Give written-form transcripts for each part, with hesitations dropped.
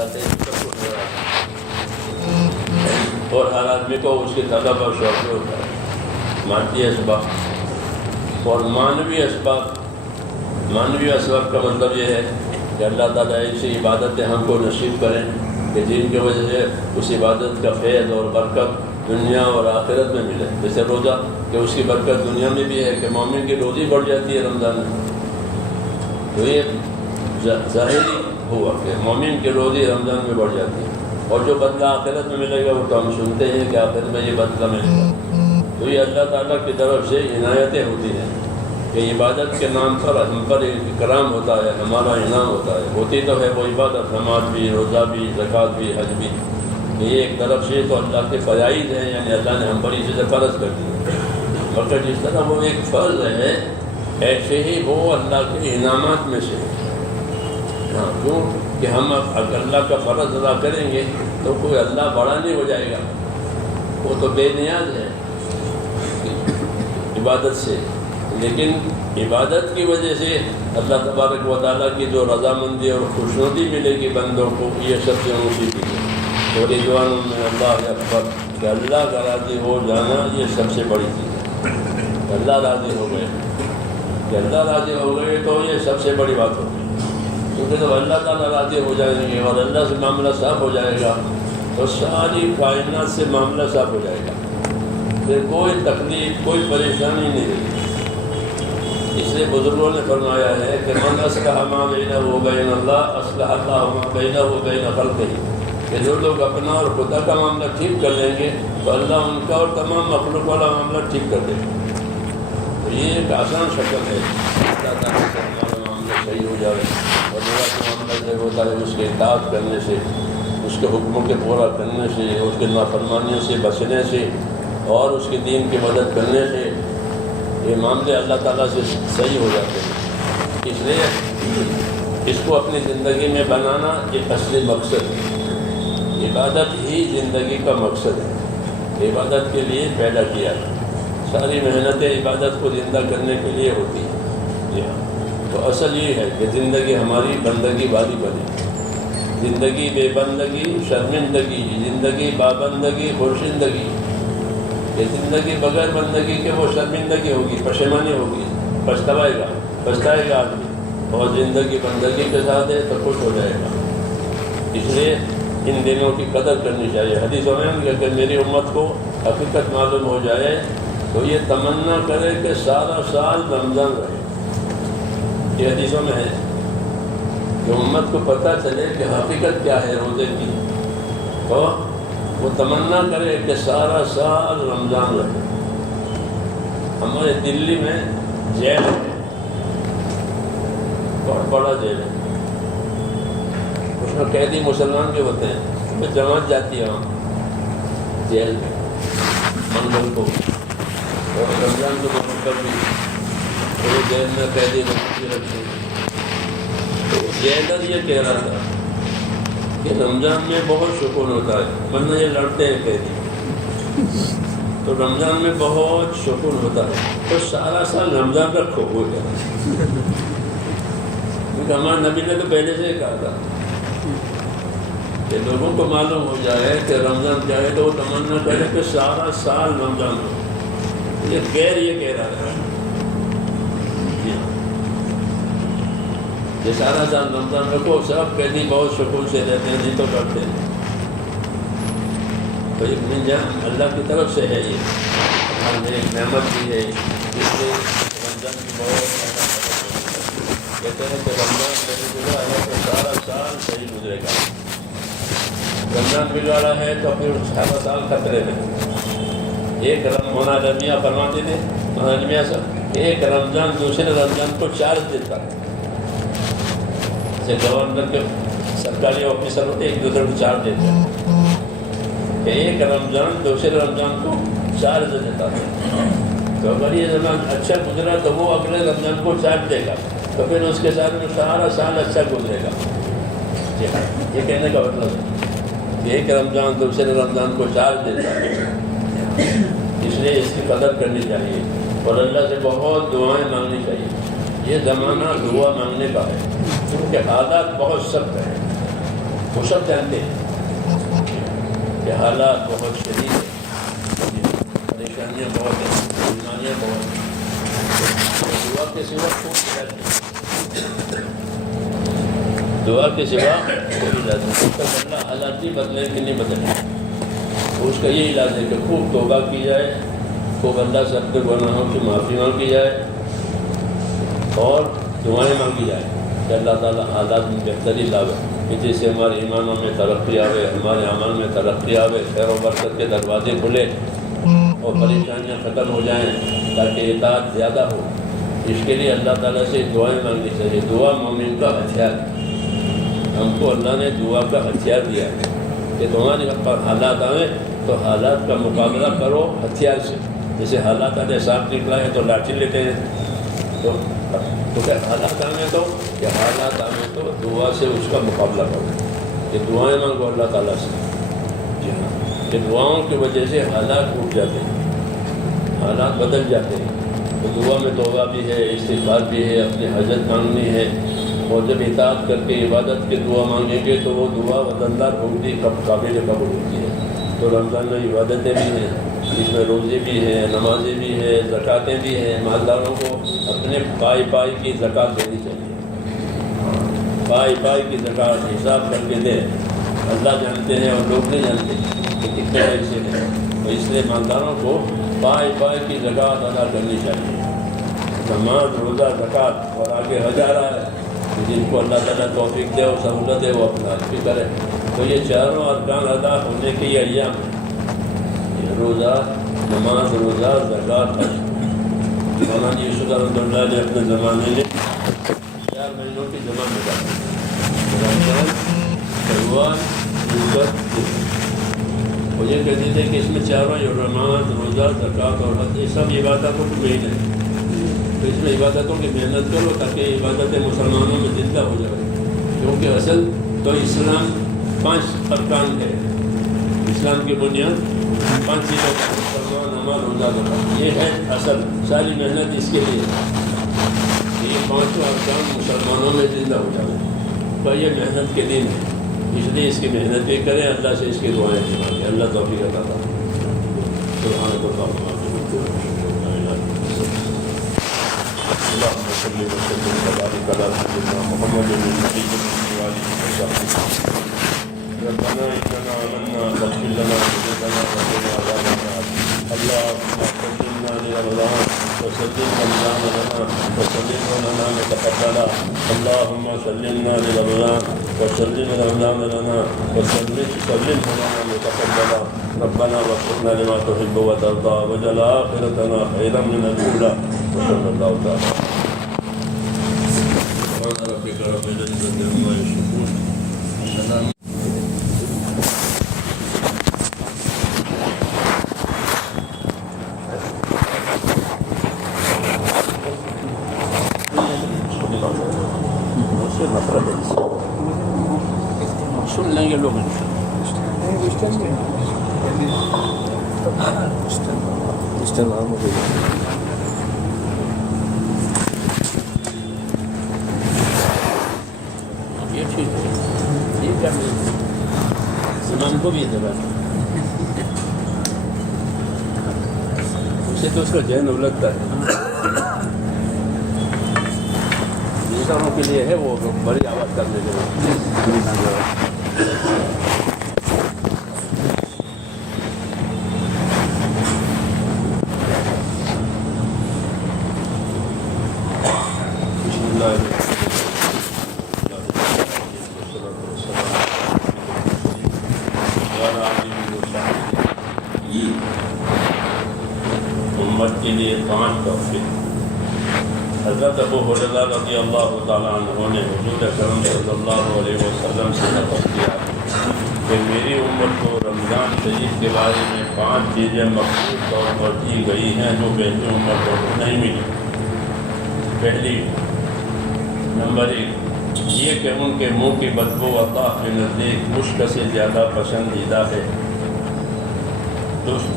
جاتے ہیں، سب کچھ نظر آتا ہے، اور ہر آدمی کو اس کی طلب اور شوق ہوتا ہے۔ مادی اسباب اور معنوی اسباب کا مطلب یہ ہے کہ اللہ تعالیٰ ایسی عبادتیں ہم کو نصیب کریں کہ جن کی وجہ سے اس عبادت کا فیض اور برکت دنیا اور آخرت میں ملے۔ جیسے روزہ کہ اس کی برکت دنیا میں بھی ہے کہ مومن کی روزی بڑھ جاتی ہے رمضان میں، تو یہ ظاہری ہوا کہ مومن کی روزی رمضان میں بڑھ جاتی ہے، اور جو بدلہ آخرت میں ملے گا وہ تو ہم سنتے ہیں کہ آخرت میں یہ بدلہ ملے گا۔ تو یہ اللہ تعالیٰ کی طرف سے عنایتیں ہوتی ہیں کہ عبادت کے نام پر ہم پر اکرام ہوتا ہے، ہمارا انعام ہوتا ہے۔ ہوتی تو ہے وہ عبادت، نماز بھی، روزہ بھی، زکوٰۃ بھی، حج بھی، یہ ایک طرف سے تو اللہ کے فرائض ہیں، یعنی اللہ نے ہم پر یہ چیزیں فرض کر دی، مگر جس طرح وہ ایک فرض ہے ایسے ہی وہ اللہ کے انعامات میں سے ہاں، کیوں کہ ہم اگر اللہ کا فرض ادا کریں گے تو کوئی اللہ بڑا نہیں ہو جائے گا، وہ تو بے نیاز ہے عبادت سے، لیکن عبادت کی وجہ سے اللہ تبارک و تعالیٰ کی جو رضامندی اور خوشنودی ملے گی بندوں کو، یہ سب سے اونچی چیز ہے۔ اور رضوان من اللہ اکبر، کہ اللہ کا راضی ہو جانا یہ سب سے بڑی چیز ہے۔ اللہ راضی ہو گئے، کہ اللہ راضی ہو گئے تو یہ سب سے بڑی بات ہوگی، کیونکہ جب اللہ تعالیٰ راضی ہو جائیں گے اور اللہ سے معاملہ صاف ہو جائے گا تو ساری کائنات سے معاملہ صاف ہو جائے گا، پھر کوئی تکلیف کوئی پریشانی نہیں رہے گی۔ اس لیے بزرگوں نے فرمایا ہے کہ من اصلح ما بینہ و بین اللہ اصلح اللہ ما بینہ و بین خلقہ، کہ جو لوگ اپنا اور خدا کا معاملہ ٹھیک کر لیں گے تو اللہ ان کا اور تمام مخلوق والا معاملہ ٹھیک کر دے گا۔ تو یہ ایک آسان شکل ہے اللہ تعالیٰ سے ہمارا معاملہ صحیح ہو جائے، اور اللہ کا معاملہ جو ہوتا ہے اس کے اطاعت کرنے سے، اس کے حکموں کے پورا کرنے سے، اس کے نافرمانیوں سے بچنے سے اور اس کے دین کی مدد کرنے سے، یہ معاملے اللہ تعالیٰ سے صحیح ہو جاتے ہیں۔ اس لیے اس کو اپنی زندگی میں بنانا یہ اصلی مقصد ہے۔ عبادت ہی زندگی کا مقصد ہے، عبادت کے لیے پیدا کیا ہے، ساری محنتیں عبادت کو زندہ کرنے کے لیے ہوتی ہیں۔ جی ہاں، تو اصل یہ ہے کہ زندگی ہماری بندگی والی بنے، زندگی بے بندگی شرمندگی، زندگی بابندگی خورشندگی، کہ زندگی بغیر بندگی کے وہ شرمندگی ہوگی، پشیمانی ہوگی، پچھتائے گا آدمی، اور زندگی بندگی کے ساتھ ہے تو خوش ہو جائے گا۔ اس لیے ان دنوں کی قدر کرنی چاہیے۔ حدیثوں میں کہ اگر میری امت کو حقیقت معلوم ہو جائے تو یہ تمنا کرے کہ سارا سال رمضان رہے، یہ حدیثوں میں ہے کہ امت کو پتہ چلے کہ حقیقت کیا ہے روزے کی، تو وہ تمنا کرے کہ سارا سال رمضان رہے۔ ہمارے دلی میں جیل ہے، بہت بڑا جیل ہے، اس میں قیدی مسلمان کے ہوتے ہیں، میں جماعت جاتی ہے وہاں جیل میں منگل کو، اور رمضان کے موقع پر بھی پورے جیل میں قیدی رکھتے ہیں۔ تو جیلر یہ کہہ رہا تھا کہ رمضان میں بہت سکون ہوتا ہے، ورنہ یہ لڑتے ہیں قیدی، تو رمضان میں بہت سکون ہوتا ہے، تو سارا سال رمضان رکھو ہو جائے، کیونکہ ہمارے نبی نے تو پہلے سے ہی کہا تھا کہ لوگوں کو معلوم ہو جائے کہ رمضان کیا ہے تو وہ تمنا کرے کہ سارا سال رمضان ہو۔ یہ غیر یہ کہہ رہا تھا کہ سارا سال رمضان رکھو، سب قیدی بہت سکون سے رہتے ہیں، نہیں تو کرتے ہیں۔ تو ایک نظام اللہ کی طرف سے ہے، یہ ہمیں ایک نعمت بھی ہے، جس سے رمضان کی بہت کہتے ہیں کہ رمضان صحیح گزرا ہے تو سارا سال صحیح گزرے گا، رمضان بگاڑا ہے تو پھر سارا سال خطرے میں۔ ایک مولانا رمیہ فرماتے تھے، مولانا رمیہ صاحب، ایک رمضان دوسرے رمضان کو چارج دیتا ہے، جیسے گورنر کے سرکاری آفیسر ہوتے ایک دوسرے کو چارج دیتے ہیں، کہ ایک رمضان دوسرے رمضان کو چارج دیتا ہے، تو اگر یہ رمضان اچھا گزرا تو وہ اگلے رمضان کو چارج دے گا، تو پھر اس کے ساتھ میں سارا سال اچھا گزرے گا۔ یہ کہنے کا مطلب ہے کہ ایک رمضان دوسرے رمضان کو چارج دیتا ہے، اس لیے اس کی قدر کرنی چاہیے اور اللہ سے بہت دعائیں مانگنی چاہیے۔ یہ زمانہ دعا مانگنے کا ہے، کیونکہ حالات بہت سخت ہیں، وہ سب جانتے ہیں کہ حالات بہت شدید ہیں، پریشانیاں بہت ہیں، بیماریاں بہت ہیں، دعا کے سوا کوئی علاج نہیں، دعا کے سوا کوئی علاج نہیں۔ اس کا اللہ حالات نہیں بدلے کہ نہیں بدلے، اس کا یہ علاج ہے کہ خوب توبہ کی جائے، خوب اللہ سے اپنے گناہوں کی معافی مانگی جائے اور دعائیں مانگی جائے کہ اللہ تعالیٰ حالات میں بہتری لاوے، کہ جس سے ہمارے ایمانوں میں ترقی آوے، ہمارے عمل میں ترقی آوے، خیر و برکت کے دروازے کھلے اور پریشانیاں ختم ہو جائیں تاکہ اطاعت زیادہ ہو۔ اس کے لیے اللہ تعالیٰ سے دعائیں مانگنی چاہیے۔ دعا مومن کا ہتھیار ہے، ہم کو اللہ نے دعا کا ہتھیار دیا ہے کہ تمہارے حالات آئیں تو حالات کا مقابلہ کرو ہتھیار سے۔ جیسے حالات آنے سانپ نکلا ہے تو لاٹھی لیتے ہیں، تو کیا حالات آنے تو کہ حالات آنے تو دعا سے اس کا مقابلہ کرو، کہ دعائیں مانگو اللہ تعالیٰ سے۔ جی ہاں، کہ دعاؤں کی وجہ سے حالات اٹھ جاتے ہیں، حالات بدل جاتے ہیں۔ تو دعا میں توبہ بھی ہے، استغفار بھی ہے، اپنی حاجت مانگنی ہے، اور جب اطاعت کر کے عبادت کی دعا مانگیں گے تو وہ دعا وزندار ہوتی، قابل قبول ہوتی ہے۔ تو رمضان میں عبادتیں بھی ہیں، اس میں روزے بھی ہیں، نمازیں بھی ہیں، زکوٰتیں بھی ہیں۔ مالداروں کو اپنے پائی پائی کی زکوٰۃ دینی چاہیے، پائی پائی کی زکوٰۃ حساب کر کے دیں۔ اللہ جانتے ہیں اور لوگ نہیں جانتے کہ کتنے پیسے ہیں، تو اس لیے مالداروں کو پائی پائی کی زکوٰۃ ادا کرنی چاہیے۔ نماز، روزہ، زکوٰۃ اور آگے ہزارہ ہے، جن کو اللہ تعالیٰ توفیق دے اور سہولت ہے وہ اپنا حج بھی کرے۔ تو یہ چاروں ارکان ادا ہونے کے یہ ایام ہیں، روزہ، نماز، روزہ، زکوٰۃ، حج۔ مولانا یوسف رحمۃ اللہ نے اپنے زمانے میں 4 مہینوں کی جمع نکالی، رمضان، شوال، رجب۔ وہ یہ کہتے تھے کہ اس میں چاروں نماز، روزہ، زکوٰۃ اور حج، یہ سب عبادتوں کے مہینے ہیں، تو اس میں عبادتوں کی محنت کرو تاکہ عبادتیں مسلمانوں میں زندہ ہو جائے، کیونکہ اصل تو اسلام 5 ارکان ہے۔ اسلام کی بنیاد 5 چیزوں کا، مسلمان، نماز، روزہ، زکوٰۃ، یہ ہے اصل۔ ساری محنت اس کے لیے یہ 5 ارکان مسلمانوں میں زندہ ہو جائے، تو یہ محنت کے دن ہے، اس لیے اس کی محنت بھی کریں، اللہ سے اس کی دعائیں بھی مانگیں۔ اللہ توفیق عطا فرمائے۔ سبحانک اللہم اللهم صل وسلم وبارك على سيدنا محمد النبي وآله وصحبه۔ ربنا إننا آمنا فاغفر لنا ذنوبنا وقنا عذاب النار۔ اللهم سلمنا لرمضان وسلم رمضان لنا وسلم لنا متقبلا۔ اللهم سلمنا لرمضان وسلم رمضان لنا وسلم لنا متقبلا۔ ربنا واغفرنا لما تحب وترضى واجعل آخرتنا خيرا من الأولى۔ وصلى الله تعالى سبحان ربك رب العزة عما يصفون سلام۔ سن لیں گے لوگ یہ ٹھیک ہے، یہ کیا زمان کو بھی دبا اسے تو اس کا ذہن الجھتا ہے، انسانوں کے لیے ہے وہ بڑی آواز کرنے کے لیے۔ امت کے لیے 5 تحفے۔ حضرت ابو ہریرہ رضی اللہ تعالیٰ عنہ نے حضور اکرم صلی اللہ علیہ وسلم سے نقل کیا کہ میری امت کو رمضان شریف کے بارے میں 5 چیزیں مخصوص طور پر دی گئی ہیں جو پہلی امتوں کو نہیں ملی۔ پہلی نمبر 1 یہ کہ ان کے منہ کی بدبو اللہ کے نزدیک مشک سے زیادہ پسندیدہ ہے۔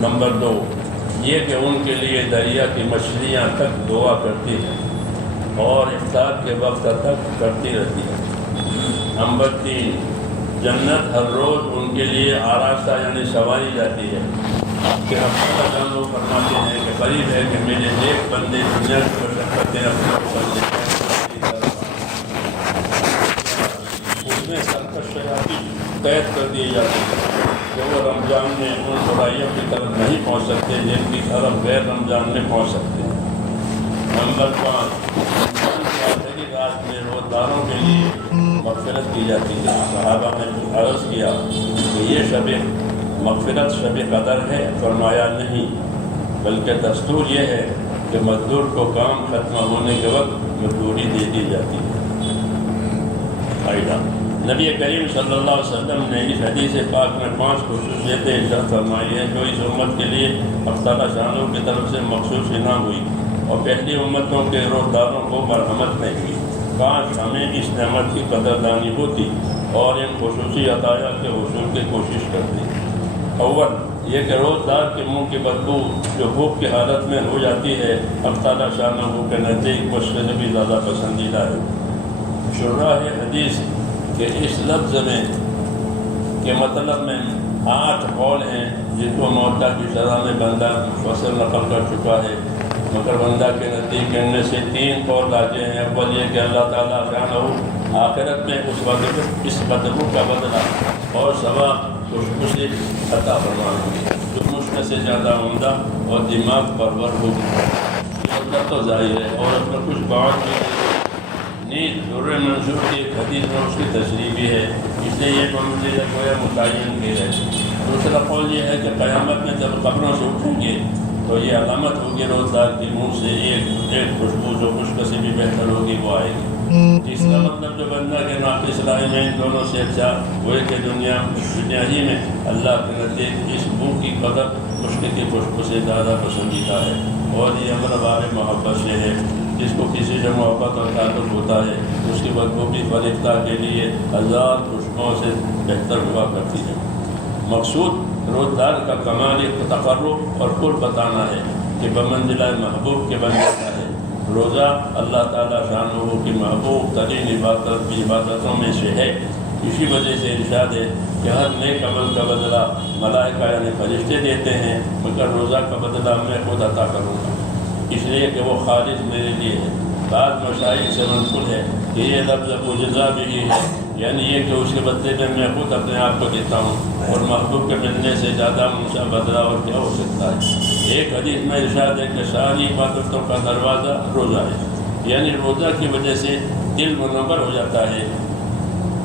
نمبر 2 یہ کہ ان کے لیے دریا کی مچھلیاں تک دعا کرتی ہیں اور افطار کے وقت تک کرتی رہتی ہے۔ نمبر 3 جنت ہر روز ان کے لیے آراستہ یعنی سنواری جاتی ہے کہ اللہ تعالیٰ فرماتے ہیں کہ قریب ہے کہ میرے نیک بندے دنیا کی مشقتیں اپنے اوپر لے اس میں سرکش شیاطین قید کر دیے جاتے ہیں کہ وہ رمضان میں ان برائیوں کی طرف نہیں پہنچ سکتے جن کی طرف غیر رمضان میں پہنچ سکتے ہیں۔ نمبر 5، آخری رات میں روزداروں کے لیے مغفرت کی جاتی ہے۔ صحابہ نے عرض کیا کہ یہ شب مغفرت شب قدر ہے؟ فرمایا نہیں، بلکہ دستور یہ ہے کہ مزدور کو کام ختم ہونے کے وقت مزدوری دے دی جاتی ہے۔ نبی کریم صلی اللہ علیہ وسلم نے اس حدیث پاک میں 5 خصوصیتیں ارشاد فرمائی ہیں جو اس امت کے لیے اللہ تعالیٰ شانوں کی طرف سے مخصوص انعام ہوئی اور پہلی امتوں کے روزداروں کو مرحمت نہیں ہوئی۔ کاش ہمیں اس نعمت کی قدردانی ہوتی اور ان خصوصی عطایا کے حصول کی کوشش کرتی۔ اول یہ کہ روزدار کے منہ کی بدبو جو بھوک کی حالت میں ہو جاتی ہے اللہ تعالیٰ شانوں کے نزدیک مجھ سے بھی زیادہ پسندیدہ ہے۔ شراح حدیث کہ اس لفظ میں کے مطلب میں 8 قول ہیں جن کو موتا کی شرح میں بندہ مفصل نقل کر چکا ہے، مگر بندہ کے نزدیک ان میں سے 3 قول راجح ہیں۔ اول یہ کہ اللہ تعالیٰ شانہ آخرت میں اس بدبو کا بدلہ اور ثواب خوشبو سے عطا فرمائیں گے جو مشق سے زیادہ عمدہ اور دماغ پرور ہوگی۔ یہ مطلب تو ظاہر ہے اور اس میں کچھ بات بھی نیز در منصور کی حدیث میں اس کی تشریح بھی ہے، اس لیے یہ منزل گویا متعین بھی ہے۔ دوسرا قول یہ ہے کہ قیامت میں جب قبروں سے اٹھیں گے تو یہ علامت ہوگی روزدار کے منہ سے ایک خوشبو جو خشک سے بھی بہتر ہوگی وہ آئے گی۔ تیسرا مطلب جو بندہ کے ناقص صلاحیتیں ان دونوں سے اچھا ہوئے کہ دنیا ہی میں اللہ کے نزدیک اس بو کی قدر خشک کی خوشبو سے زیادہ پسندیدہ ہے، اور یہ امر بار محبت سے ہے۔ جس کو کسی سے محبت اور تعلق ہوتا ہے اس کی بدبو بھی فرشتہ کے لیے 1000 خوشبوؤں سے بہتر ہوا کرتی ہے۔ مقصود روزدار کا کمال تقرب اور قرب بتانا ہے کہ بمنزلہ محبوب کے بن جاتا ہے۔ روزہ اللہ تعالیٰ شانہ کی محبوب ترین عبادتوں میں سے ہے۔ اسی وجہ سے ارشاد ہے کہ ہر نیک عمل کا بدلہ ملائکہ یعنی فرشتے دیتے ہیں، مگر روزہ کا بدلہ میں خود عطا کروں گا، اس لیے کہ وہ خالص میرے لیے ہے۔ بعض مشائخ سے منقول ہے کہ یہ لفظ معجزہ بھی ہے، یعنی یہ کہ اس کے بدلے میں خود اپنے آپ کو دیتا ہوں، اور محبوب کے ملنے سے زیادہ منشا بدلہ اور کیا ہو سکتا ہے۔ ایک حدیث میں ارشاد ہے کہ ساری عبادتوں کا دروازہ روزہ ہے، یعنی روزہ کی وجہ سے دل منور ہو جاتا ہے،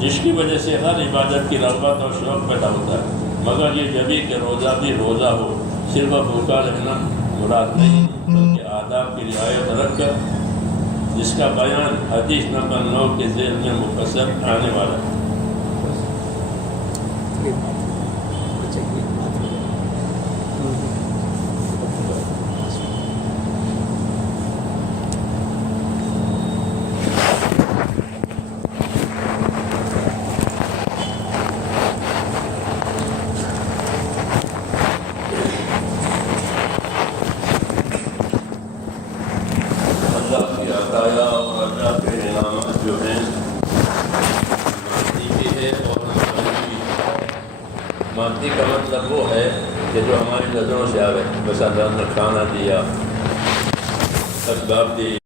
جس کی وجہ سے ہر عبادت کی رغبت اور شوق پیدا ہوتا ہے۔ مگر یہ جبھی کہ روزہ بھی روزہ ہو، صرف بھوکا رہنا مراد نہیں بلکہ آداب کی رعایت رکھ کر، جس کا بیان حدیث نمبر 9 کے ذیل میں مفصل آنے والا ہے۔ مادی کا مطلب وہ ہے کہ جو ہماری نظروں سے آئے، بس اللہ نے کھانا دیا، اسباب دی۔